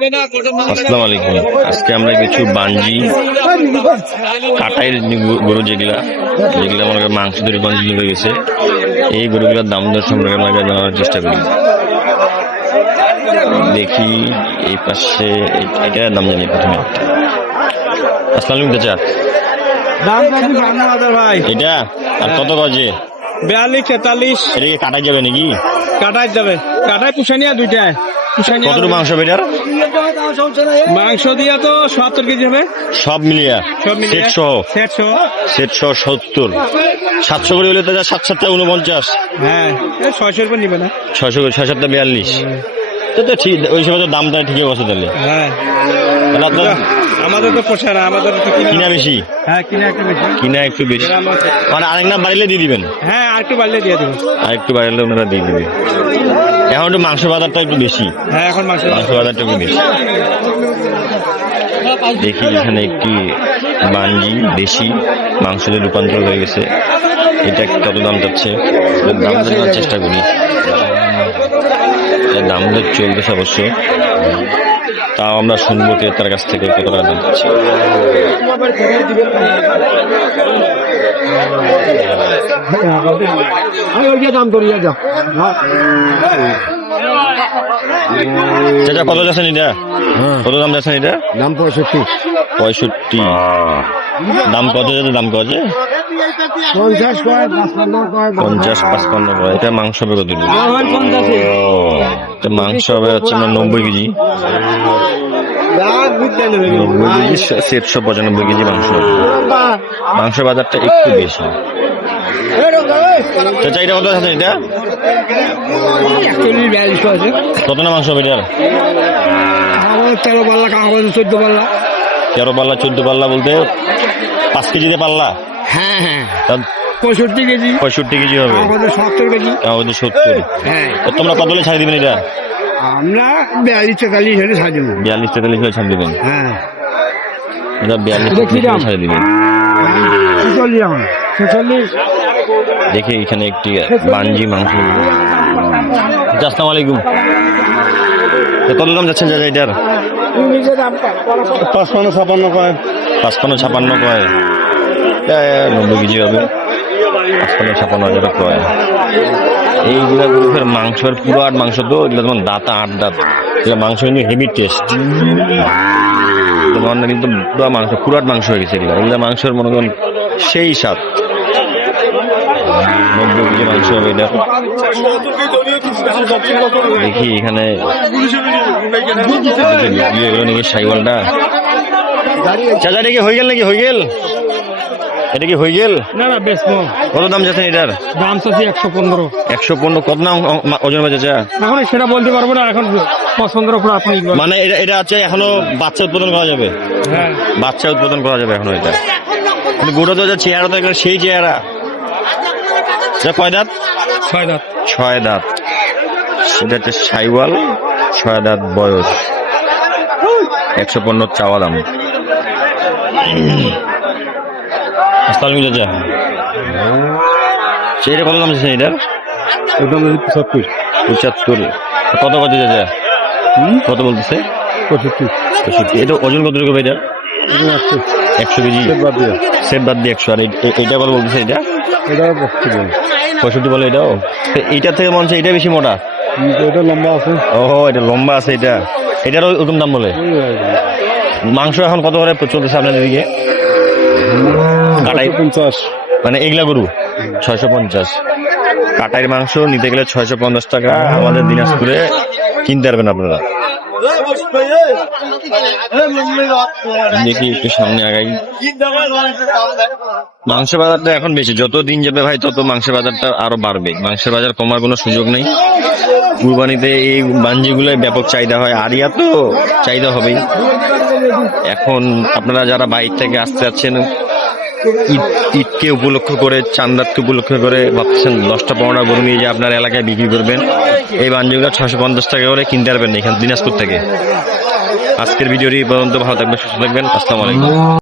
আসসালামু আলাইকুম। আজকে আমরা কিছু বাঞ্জি কাটাইয়ের গরু যেগুলা মনে করেন মাংস তৈরি বাঞ্জি হয়ে গেছে, এই গরুগুলোর দাম দর সম্পর্কে আমরা জানার চেষ্টা করি। দেখি এই পাশে এটা দাম জানি প্রথমে। আসসালামু আলাইকুম চাচা, ভাই এটা আর কত গজে? 42 43। এটা কি কাটাই যাবে নাকি? কাটাই যাবে, কাটাই পুষানিয়া দুইটায় কতটুকু মাংস বেটার? মাংস দিয়া তো 70 কেজি হবে সব মিলিয়া সেট সহ 70 700 করে হলে তো 7 49। হ্যাঁ 600 রুপয়ে নিবে না, 600 করে 6 7 42। তো ঠিক ওই সময় তো দামটা ঠিকই বসে তাহলে। হ্যাঁ তাহলে আপনার আমাদের তো পোষায় না, আমাদের কিনা বেশি। হ্যাঁ কিনা একটু বেশি, মানে আরেক না বাড়িলে দিয়ে দিবেন। হ্যাঁ আর একটু বাড়লে দিয়ে দেবো, আর একটু বাড়লে ওনারা দিয়ে দিবে। এখন একটু মাংস বাজারটা একটু বেশি। হ্যাঁ এখন মাংস বাজারটা একটু বেশি। দেখি এখানে একটি বাঞ্জি দেশি মাংসে রূপান্তর হয়ে গেছে, এটা কত দাম যাচ্ছে দাম জানার চেষ্টা করি। দাম দর চলতেছে অবশ্য, তাও আমরা শুনবো তার কাছ থেকে কত টাকা দাম যাচ্ছে। চাচা কত যাচ্ছেন এটা? কত দাম যাচ্ছেন এটা? দাম 65। দাম কত যাচ্ছে? দাম কত? 50 55 করে। এটা মাংস হবে কত? মাংস হবে হচ্ছে 90 কেজি। 90 কেজি 795 কেজি মাংস। মাংস বাজারটা একটু বেশি। চাচা এটা কত আছে? এটা কত না মাংস হবে? এটার 13 পাল্লা, 14 পাল্লা। 13 পাল্লা 14 পাল্লা বলতে 5 কেজিতে পাল্লা? হ্যাঁ 65 কেজি। 65 কেজি হবে। আমাদের 70 কেজি। আমাদের 70। হ্যাঁ তোমরা কত হলে ছাড় দিবেন এটা? আমরা 42 44 হলে ছাড় দেবো। 42 43 হলে ছাড় দিবেন। হ্যাঁ এটা 42 43 ছাড় দিবেন। 46। দেখি এখানে একটি বাঞ্জি মাংস। আসসালামু আলাইকুম। কত দাম যাচ্ছেন চাচা এটার? 55 56 কয়। 55 56 কয়। 90 কেজি হবে। 55 56 হাজার কয়। এইগুলা গরুর মাংসের পুরো আট মাংস তো, এগুলো যেমন দাঁতা 8 দাঁত, এগুলো মাংস কিন্তু হেভি টেস্ট। কিন্তু পুরো মাংস পুরো আট মাংস হয়ে গেছে। এগুলো মাংসের মনে করেন সেই স্বাদ। 90 কেজি মাংস হবে এটা। দেখি এখানে নাকি সাইওয়ালটা। চাচা এটা কি হয়ে গেল নাকি? হয়ে গেল? এটা কি হয়ে গেল? না বেশ কত দাম যাচ্ছেন এটার? দাম চাচ্ছি 115। 115 কত নাম ওজন হবে চাচা? এখন সেটা বলতে পারবো না, এখন পছন্দের উপর আপনি। মানে এটা আছে এখনো বাচ্চা উৎপাদন করা যাবে? হ্যাঁ বাচ্চা উৎপাদন করা যাবে এখনো। এটা কিন্তু গোটা তো চেহারা তো সেই চেহারা। কয় দাঁত? 6 দাঁত। 6 দাঁত। সেটা হচ্ছে সাইওয়াল, 6 দাঁত বয়স। 115 চাওয়া দাম। আসসালামু চাচা, সেইটা কত দাম আছে? এটার 75। 75। কত কত চাচা? কত বলতেছে? 65। এটা ওজন কত রকম? এটা 100 কেজি সেট বাদ দিয়ে 100। আর এইটা কত বলতেছে? এটা 65 বলে। এটাও এইটার থেকে মনে হচ্ছে এটা বেশি মোটা। এটা লম্বা আছে। ও এটা লম্বা আছে। এটারও ওরকম দাম বলে। মাংস এখন কত করে চলতেছে আপনাদের দিকে? কাটাই 50। মানে এগুলা গরু 650। কাটাইয়ের মাংস নিতে গেলে 650 টাকা। আমাদের দিনাজপুরে কিনতে পারবেন আপনারা। দেখি একটু সামনে আগাই। মাংস বাজারটা এখন বেশি, যত দিন যাবে ভাই তত মাংসের বাজারটা আরো বাড়বে। মাংসের বাজার কমার কোনো সুযোগ নেই। কুরবানিতে এই বাঞ্জিগুলোই ব্যাপক চাহিদা হয়, আরিয়া তো চাহিদা হবেই। এখন আপনারা যারা বাইরে থেকে আসতে যাচ্ছেন ঈদকে উপলক্ষ করে, চান্দাতকে উপলক্ষ করে ভাবছেন 10টা 15টা গরু নিয়ে যে আপনার এলাকায় বিক্রি করবেন, এই বাঞ্জিগুলো 650 টাকা করে কিনতে পারবেন এখান দিনাজপুর থেকে। আজকের ভিডিওটি পর্যন্ত। ভালো থাকবেন, সুস্থ থাকবেন। আসসালামু আলাইকুম।